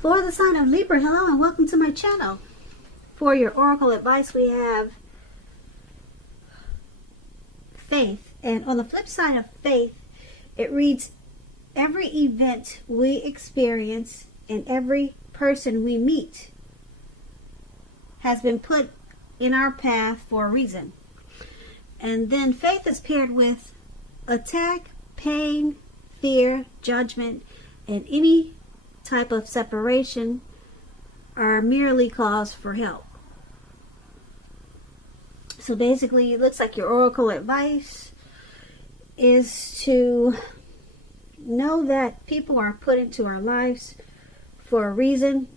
For the sign of Libra, hello and welcome to my channel. For your oracle advice, we have faith. And on the flip side of faith, it reads, every event we experience and every person we meet has been put in our path for a reason. And then faith is paired with attack, pain, fear, judgment, and any type of separation are merely cause for help. So basically, it looks like your oracle advice is to know that people are put into our lives for a reason.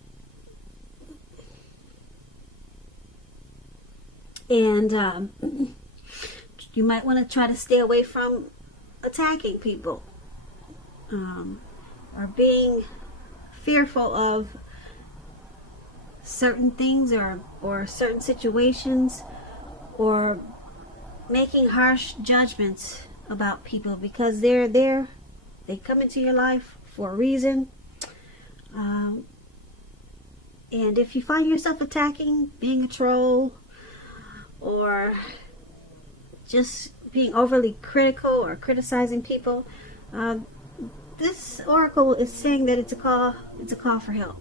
And you might want to try to stay away from attacking people or being fearful of certain things or certain situations, or making harsh judgments about people, because they're there. They come into your life for a reason. And if you find yourself attacking, being a troll, or just being overly critical or criticizing people, this oracle is saying that it's a call for help.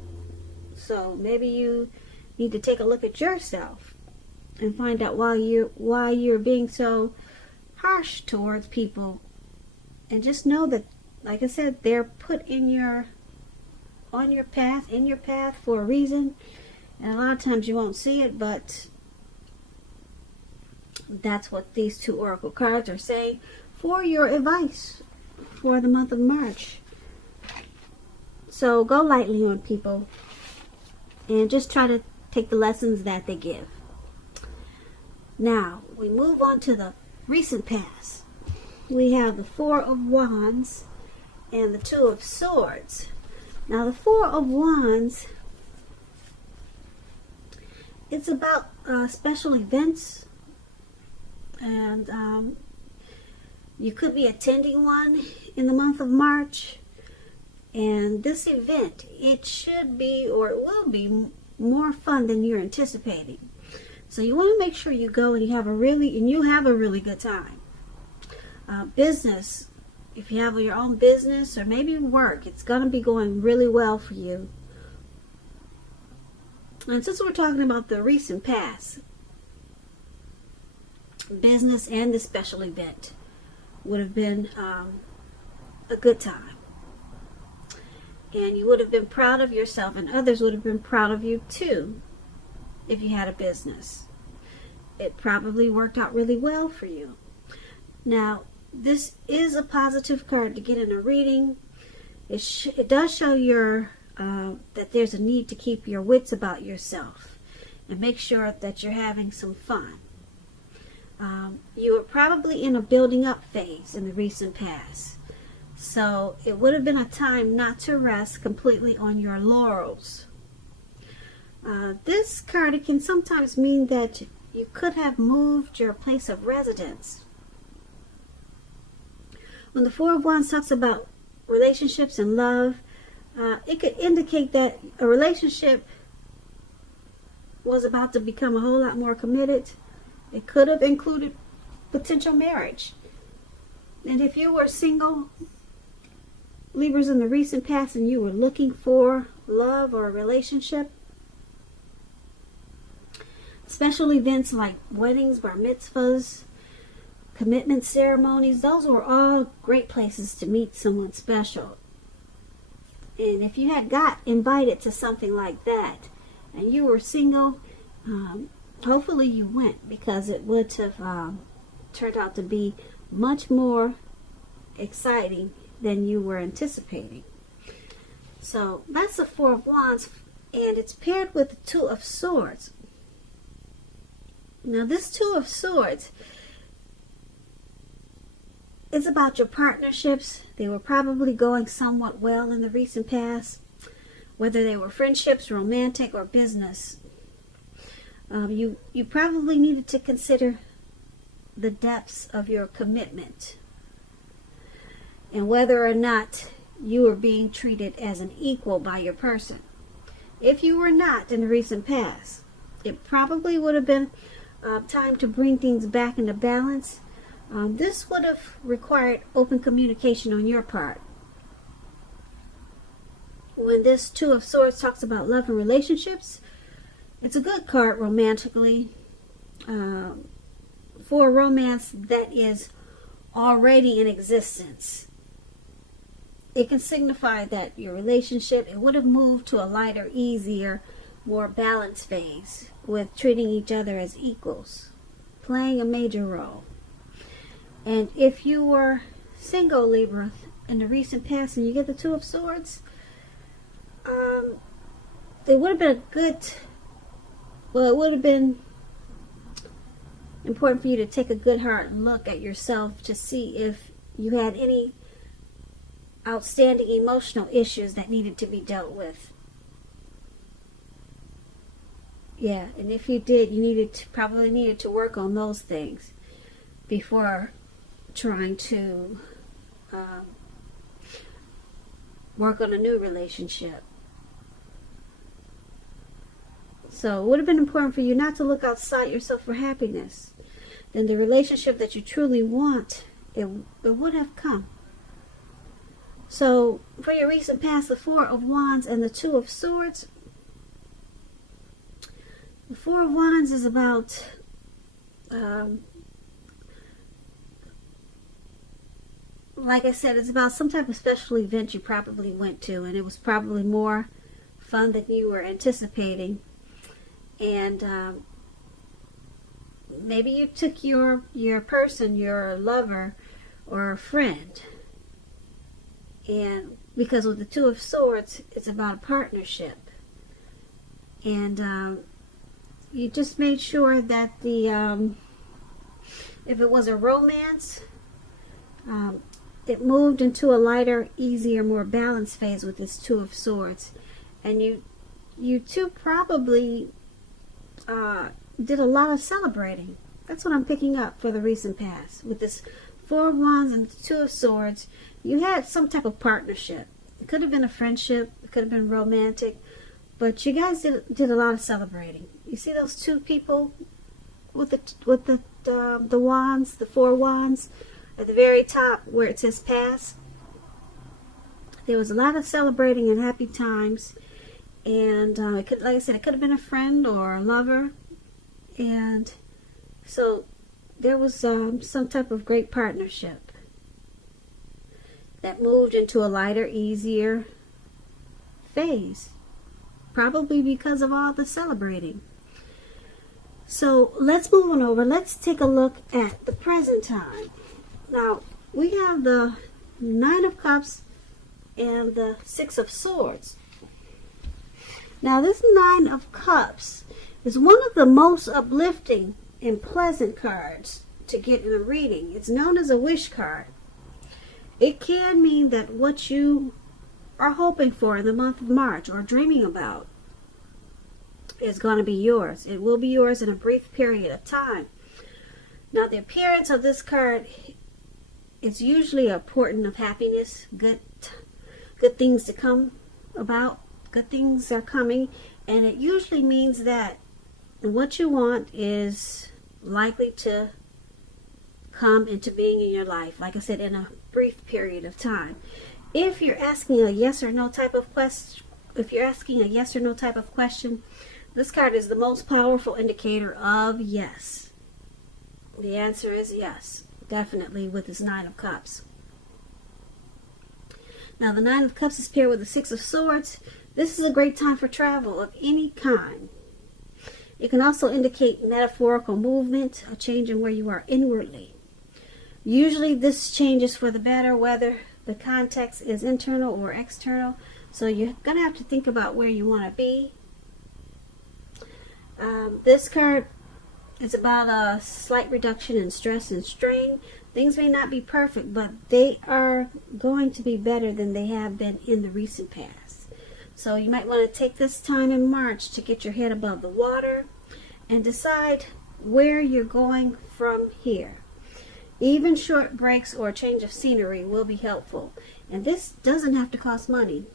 So maybe you need to take a look at yourself and find out why you're being so harsh towards people, and just know that, like I said, they're put on your path for a reason. And a lot of times you won't see it, but that's what these two oracle cards are saying for your advice for the month of March. So go lightly on people and just try to take the lessons that they give. Now we move on to the recent past. We have the Four of Wands and the Two of Swords. Now the Four of Wands, it's about special events, and you could be attending one in the month of March. And this event, it should be, or it will be, more fun than you're anticipating. So you want to make sure you go and you have a really good time. Business, if you have your own business or maybe work, it's going to be going really well for you. And since we're talking about the recent past, business and the special event would have been a good time. And you would have been proud of yourself, and others would have been proud of you too if you had a business. It probably worked out really well for you. Now, this is a positive card to get in a reading. It does show that there's a need to keep your wits about yourself and make sure that you're having some fun. You were probably in a building up phase in the recent past. So it would have been a time not to rest completely on your laurels. This card, it can sometimes mean that you could have moved your place of residence. When the Four of Wands talks about relationships and love, it could indicate that a relationship was about to become a whole lot more committed. It could have included potential marriage. And if you were single, Libras, in the recent past, and you were looking for love or a relationship, special events like weddings, bar mitzvahs, commitment ceremonies, those were all great places to meet someone special. And if you had got invited to something like that and you were single, hopefully you went, because it would have turned out to be much more exciting than you were anticipating. So that's the Four of Wands, and it's paired with the Two of Swords. Now this Two of Swords is about your partnerships. They were probably going somewhat well in the recent past, whether they were friendships, romantic, or business. You probably needed to consider the depths of your commitment and whether or not you are being treated as an equal by your person. If you were not in the recent past, it probably would have been time to bring things back into balance. This would have required open communication on your part. When this Two of Swords talks about love and relationships, it's a good card romantically, for a romance that is already in existence. It can signify that your relationship, it would have moved to a lighter, easier, more balanced phase with treating each other as equals, playing a major role. And if you were single, Libra, in the recent past and you get the Two of Swords, it would have been it would have been important for you to take a good hard look at yourself to see if you had any outstanding emotional issues that needed to be dealt with. Yeah, and if you did, you probably needed to work on those things before trying to work on a new relationship. So it would have been important for you not to look outside yourself for happiness. Then the relationship that you truly want, it would have come. So for your recent past, the Four of Wands and the Two of Swords. The Four of Wands is about like I said, it's about some type of special event you probably went to, and it was probably more fun than you were anticipating. And maybe you took your person, your lover or friend, and because with the Two of Swords, it's about a partnership. And you just made sure that if it was a romance, it moved into a lighter, easier, more balanced phase with this Two of Swords. And you two probably did a lot of celebrating. That's what I'm picking up for the recent past. With this Four of Wands and Two of Swords, you had some type of partnership. It could have been a friendship. It could have been romantic. But you guys did a lot of celebrating. You see those two people with the wands, the Four Wands, at the very top where it says past? There was a lot of celebrating and happy times. And like I said, it could have been a friend or a lover. And so there was some type of great partnership that moved into a lighter, easier phase. Probably because of all the celebrating. So let's move on over. Let's take a look at the present time. Now, we have the Nine of Cups and the Six of Swords. Now, this Nine of Cups is one of the most uplifting and pleasant cards to get in a reading. It's known as a wish card. It can mean that what you are hoping for in the month of March or dreaming about is going to be yours. It will be yours in a brief period of time. Now, the appearance of this card is usually a portent of happiness, good things to come about. Good things are coming, and it usually means that what you want is likely to come into being in your life, like I said, in a brief period of time. If you're asking a yes or no type of question, this card is the most powerful indicator of yes. The answer is yes, definitely, with this Nine of Cups. Now, the Nine of Cups is paired with the Six of Swords. This is a great time for travel of any kind. It can also indicate metaphorical movement, a change in where you are inwardly. Usually this changes for the better, whether the context is internal or external. So you're going to have to think about where you want to be. This card is about a slight reduction in stress and strain. Things may not be perfect, but they are going to be better than they have been in the recent past. So you might want to take this time in March to get your head above the water and decide where you're going from here. Even short breaks or a change of scenery will be helpful. And this doesn't have to cost money.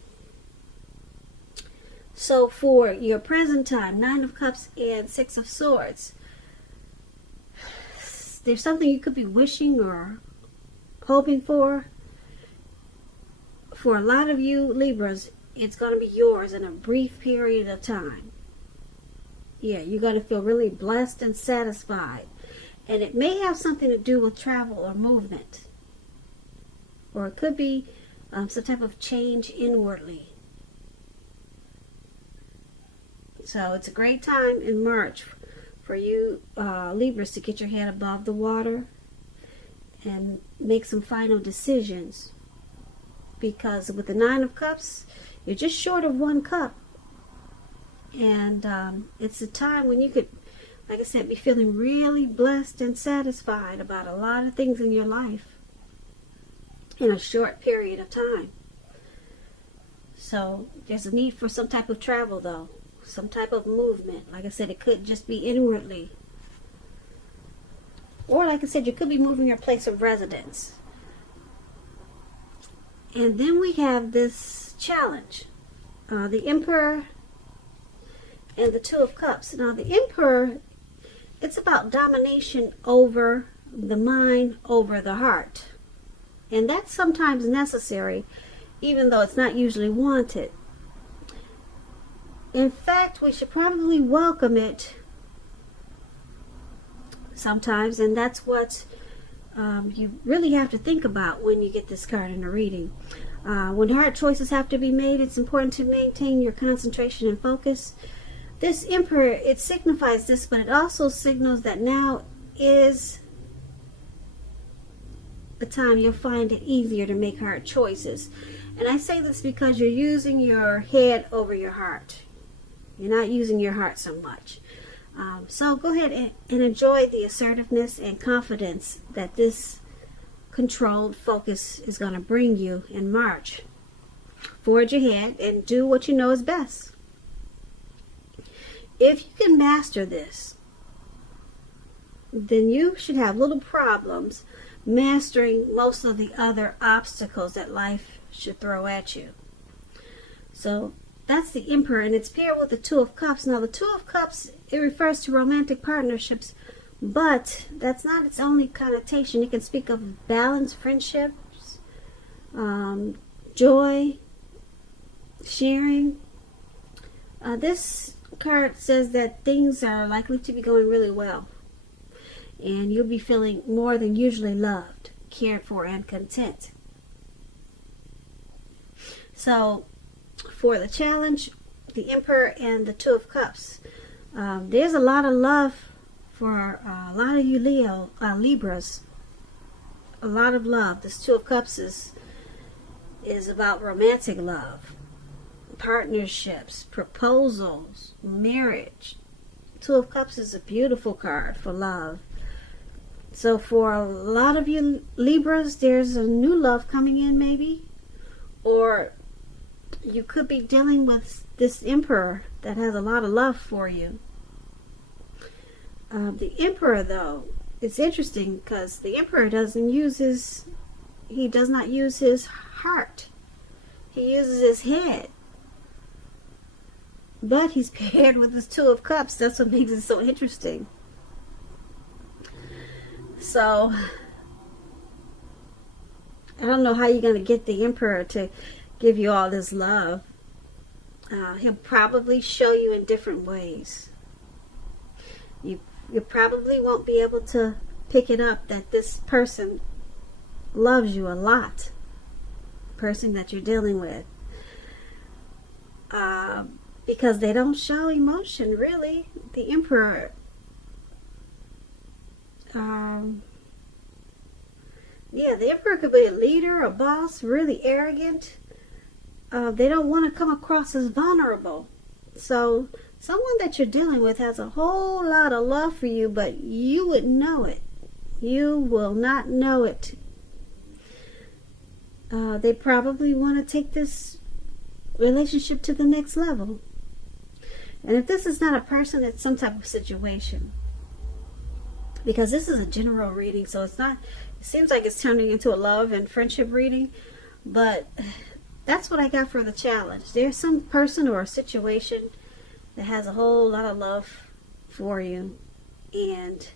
So for your present time, Nine of Cups and Six of Swords, there's something you could be wishing or hoping for. For a lot of you Libras, it's going to be yours in a brief period of time. Yeah, you're going to feel really blessed and satisfied. And it may have something to do with travel or movement. Or it could be some type of change inwardly. So it's a great time in March for you Libras to get your head above the water and make some final decisions. Because with the Nine of Cups, you're just short of one cup. And it's a time when you could, like I said, be feeling really blessed and satisfied about a lot of things in your life in a short period of time. So there's a need for some type of travel, though. Some type of movement. Like I said, it could just be inwardly. Or like I said, you could be moving your place of residence. And then we have this challenge. The Emperor and the Two of Cups. Now the Emperor, it's about domination over the mind, over the heart. And that's sometimes necessary, even though it's not usually wanted. In fact, we should probably welcome it sometimes, and that's what you really have to think about when you get this card in a reading. When hard choices have to be made, it's important to maintain your concentration and focus. This Emperor, it signifies this, but it also signals that now is the time you'll find it easier to make hard choices. And I say this because you're using your head over your heart. You're not using your heart so much. So go ahead and enjoy the assertiveness and confidence that this controlled focus is going to bring you in March. Forge ahead and do what you know is best. If you can master this, then you should have little problems mastering most of the other obstacles that life should throw at you. So that's the Emperor, and it's paired with the Two of Cups. Now the Two of Cups, it refers to romantic partnerships, but that's not its only connotation. It can speak of balanced friendships, joy, sharing. This card says that things are likely to be going really well, and you'll be feeling more than usually loved, cared for, and content. So for the challenge, the Emperor and the Two of Cups, there's a lot of love for a lot of you Libras. A lot of love. This Two of Cups is about romantic love, partnerships, proposals, marriage. Two of Cups is a beautiful card for love. So for a lot of you Libras, there's a new love coming in maybe, or you could be dealing with this Emperor that has a lot of love for you. The Emperor, though, it's interesting because the Emperor does not use his heart. He uses his head. But he's paired with this Two of Cups. That's what makes it so interesting. So I don't know how you're going to get the Emperor to give you all this love. He'll probably show you in different ways. You probably won't be able to pick it up that this person loves you a lot. Person that you're dealing with. Because they don't show emotion, really. The Emperor, the Emperor could be a leader, a boss, really arrogant. They don't want to come across as vulnerable. So someone that you're dealing with has a whole lot of love for you, but you wouldn't know it. You will not know it. They probably want to take this relationship to the next level. And if this is not a person, it's some type of situation. Because this is a general reading, so it seems like it's turning into a love and friendship reading, but that's what I got for the challenge. There's some person or a situation that has a whole lot of love for you, and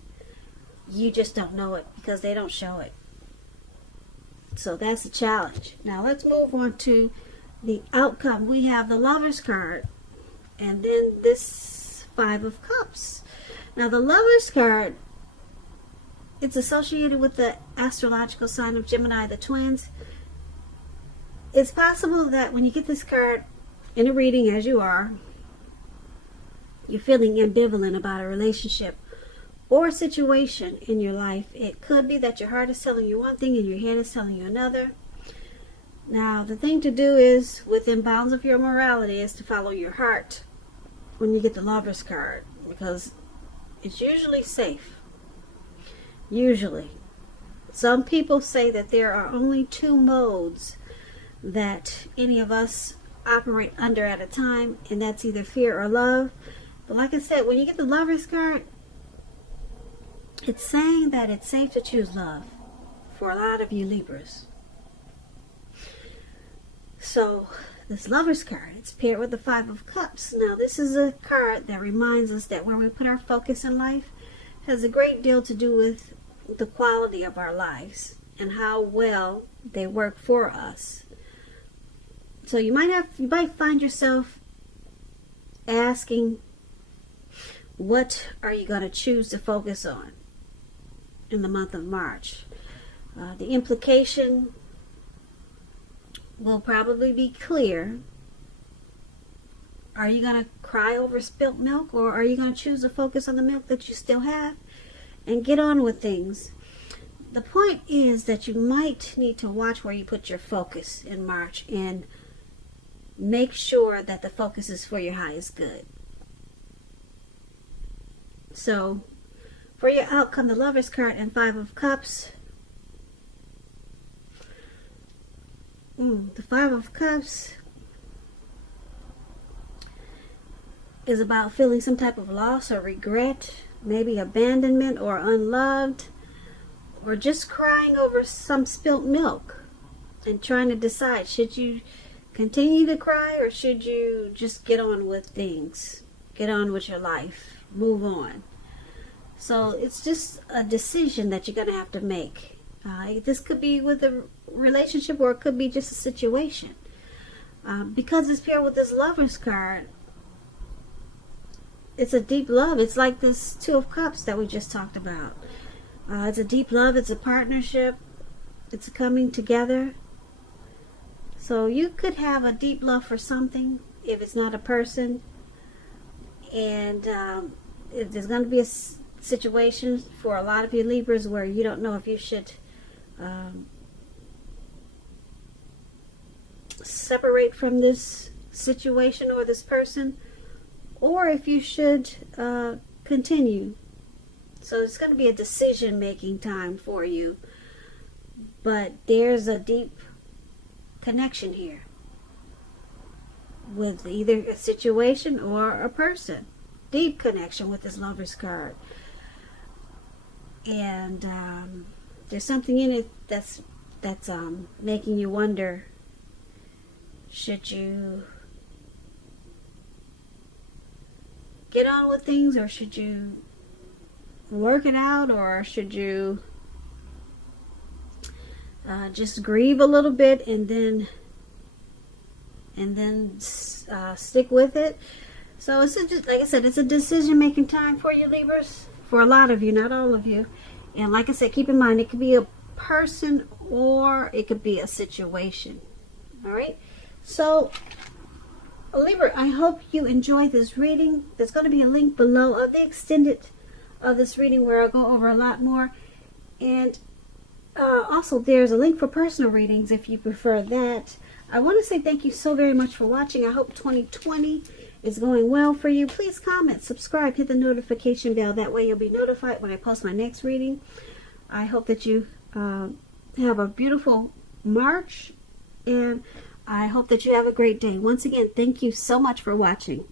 you just don't know it because they don't show it. So that's the challenge. Now let's move on to the outcome. We have the Lovers card, and then this Five of Cups. Now the Lovers card, it's associated with the astrological sign of Gemini, the twins. It's possible that when you get this card in a reading, as you are, you're feeling ambivalent about a relationship or a situation in your life. It could be that your heart is telling you one thing and your head is telling you another. Now, the thing to do is, within bounds of your morality, is to follow your heart when you get the Lovers card, because it's usually safe. Usually. Some people say that there are only two modes that any of us operate under at a time, and that's either fear or love. But like I said, when you get the Lovers card, it's saying that it's safe to choose love for a lot of you Libras. So this Lovers card, it's paired with the Five of Cups. Now this is a card that reminds us that where we put our focus in life has a great deal to do with the quality of our lives and how well they work for us. So you might find yourself asking, what are you going to choose to focus on in the month of March? The implication will probably be clear. Are you going to cry over spilt milk, or are you going to choose to focus on the milk that you still have and get on with things? The point is that you might need to watch where you put your focus in March and make sure that the focus is for your highest good. So, for your outcome, the Lovers card and Five of Cups. The Five of Cups is about feeling some type of loss or regret, maybe abandonment or unloved, or just crying over some spilt milk and trying to decide, should you continue to cry or should you just get on with things, get on with your life, move on. So it's just a decision that you're going to have to make. This could be with a relationship, or it could be just a situation. Because it's paired with this Lovers card, it's a deep love. It's like this Two of Cups that we just talked about. It's a deep love. It's a partnership. It's a coming together. So you could have a deep love for something if it's not a person. And if there's going to be a situation for a lot of you Libras where you don't know if you should separate from this situation or this person, or if you should continue. So it's going to be a decision making time for you, but there's a deep connection here with either a situation or a person. Deep connection with this Lovers card. And there's something in it that's making you wonder, should you get on with things, or should you work it out, or should you just grieve a little bit and then stick with it? So it's just, like I said, it's a decision making time for you Libras, for a lot of you, not all of you. And like I said, keep in mind, it could be a person or it could be a situation. All right. So Libra, I hope you enjoyed this reading. There's going to be a link below of the extended of this reading where I'll go over a lot more. And also there's a link for personal readings if you prefer that. I want to say thank you so very much for watching. I hope 2020 is going well for you. Please comment, subscribe, hit the notification bell. That way you'll be notified when I post my next reading. I hope that you have a beautiful March, and I hope that you have a great day. Once again, thank you so much for watching.